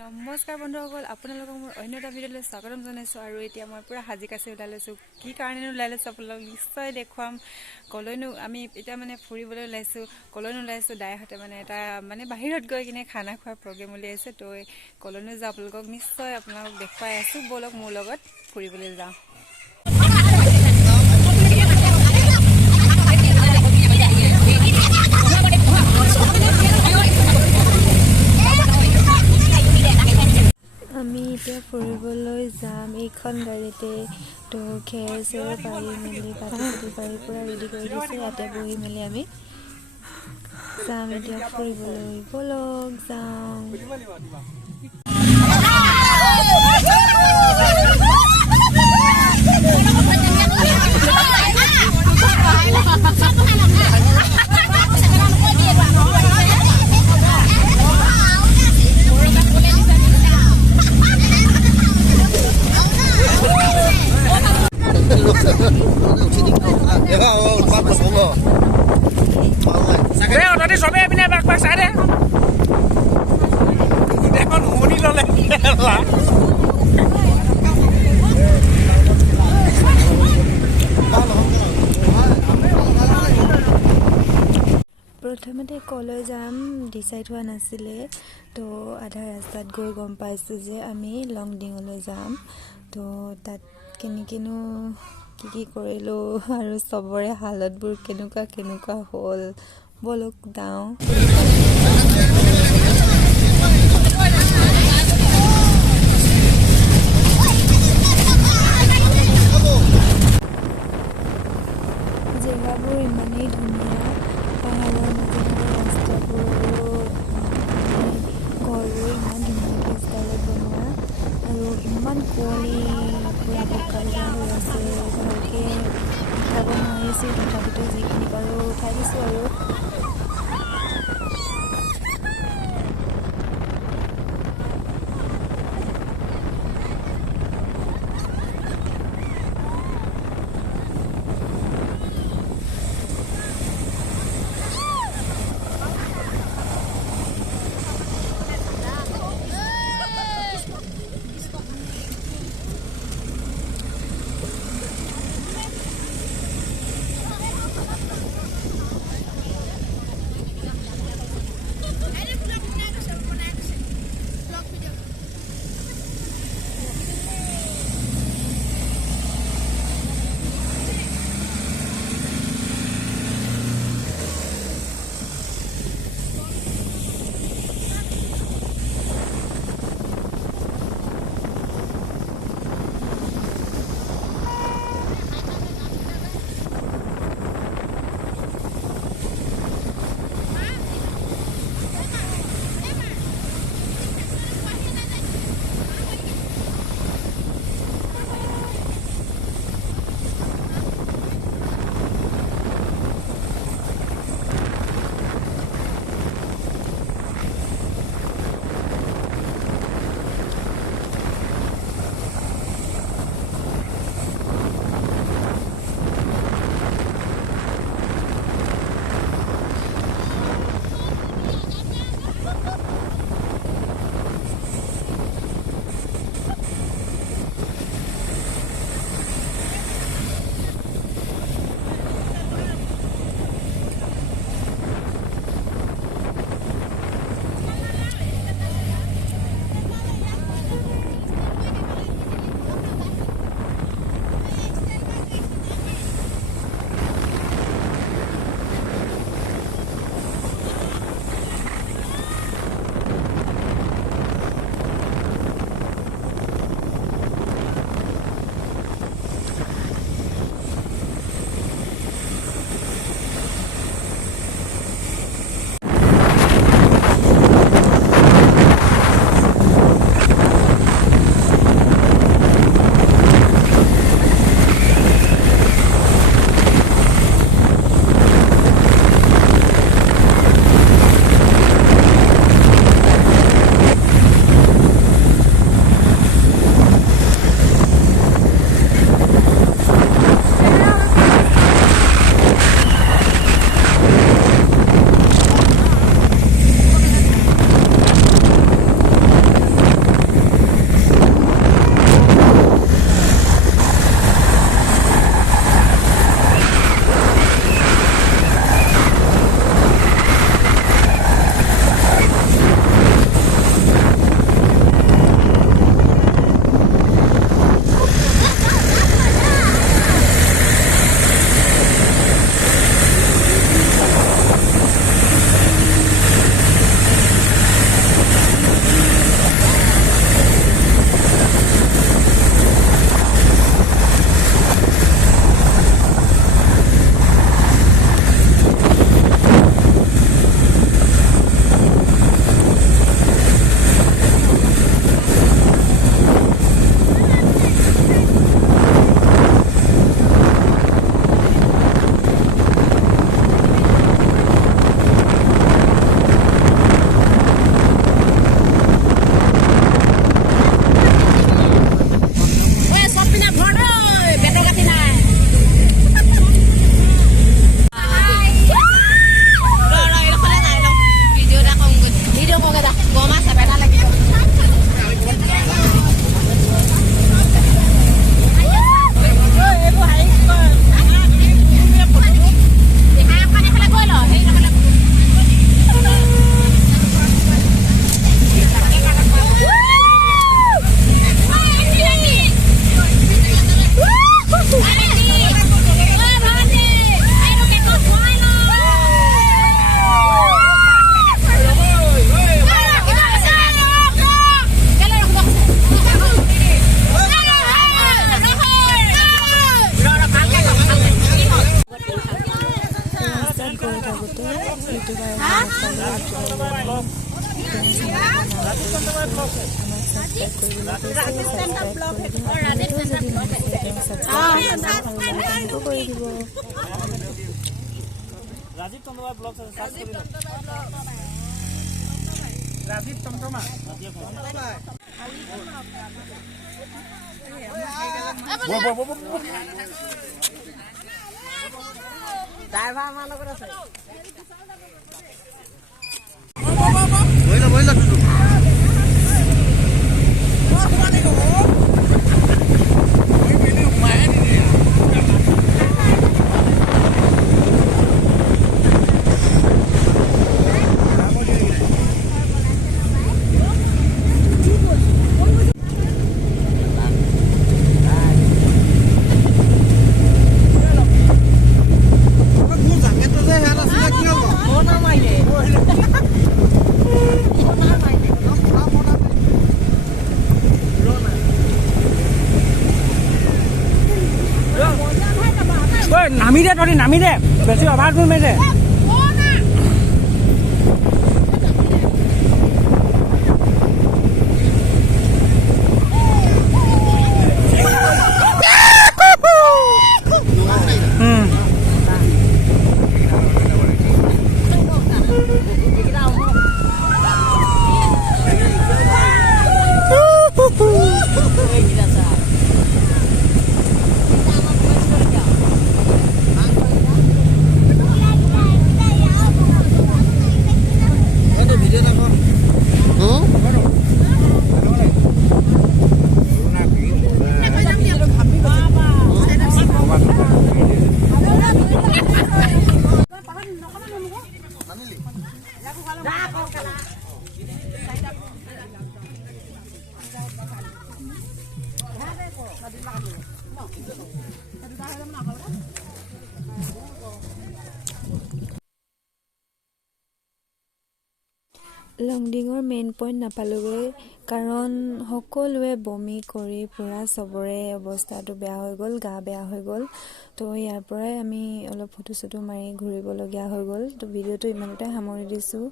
নমস্কাৰ বন্ধুসকল, আপোনালোকক মোৰ অন্য এটা ভিডিঅ'লৈ স্বাগতম জনাইছোঁ। আৰু এতিয়া মই পূৰা সাজি কাচি ওলাই লৈছোঁ। কি কাৰণে ওলাই লৈছোঁ আপোনালোকক নিশ্চয় দেখুৱাম। কলৈনো আমি এতিয়া ফুৰিবলৈ ওলাইছোঁ, কলৈনো ওলাইছোঁ দাইহঁতে এটা বাহিৰত গৈ কিনে খানা খোৱাৰ প্ৰগ্ৰেম উলিয়াইছে। তো কলৈনো যাওঁ আপোনালোকক নিশ্চয় দেখুৱাই আছোঁ। ব'লক মোৰ লগত ফুৰিবলৈ যাওঁ। আমি এতিয়া ফুৰিবলৈ যাম এইখন গাড়ীতে। তো খেৰ চেৰ পাৰি মেলি পাতি চাতি পাৰি পূৰা ৰেডি কৰি দিছে। ইয়াতে বহি মেলি আমি যাম এতিয়া ফুৰিবলৈ। ব'লক যাওঁ। প্ৰথমতে কলৈ যাম ডিচাইড হোৱা নাছিলে। তো আধা ৰাস্তাত গৈ গম পাইছোঁ যে আমি লংডিঙলৈ যাম। তো তাত কেনেকৈনো কি কৰিলোঁ আৰু চবৰে হালতবোৰ কেনেকুৱা হ'ল। ব'লক যাওঁ। জেগাবোৰ ইমানেই ধুনীয়া, পাহাৰৰ মাজে ৰাস্তাবোৰ আৰু ঘৰবোৰ ইমান ধুনীয়াকৈ ষ্টাইলত বনোৱা আৰু ইমান কুঁৱলী পূৰা বোকা হৈ আছে। ভালকৈ উঠাব নোৱাৰিছোঁ, তথাপিতো যিখিনি পাৰোঁ উঠাই দিছোঁ আৰু। আমাক ছাবস্ক্ৰাইব কৰিবলৈ কৈছে, ছাবস্ক্ৰাইব কৰি দিওঁ। আপোনালোকেও যদি নিশ্চয় তেওঁ ছাবস্ক্ৰাইব কৰিব আৰু লাইক কমেণ্টো কৰি দিব। राजीव चंद्रमा ब्लॉग से सर्च कर लो राजीव चंद्रमा ड्राइवर আমার লগত আছে বইলা বইলা নামি দে তহঁতি নামি দে বেছি অভাৰ কৰি মাৰি দে লংডিঙৰ মেইন পইণ্ট নাপালোগৈ কাৰণ সকলোৱে বমি কৰি পূৰা চবৰে অৱস্থাটো বেয়া হৈ গ'ল, গা বেয়া হৈ গ'ল। তো ইয়াৰ পৰাই আমি অলপ ফটো চটো মাৰি ঘূৰিবলগীয়া হৈ গ'ল। তো ভিডিঅ'টো ইমানতে সামৰি দিছোঁ।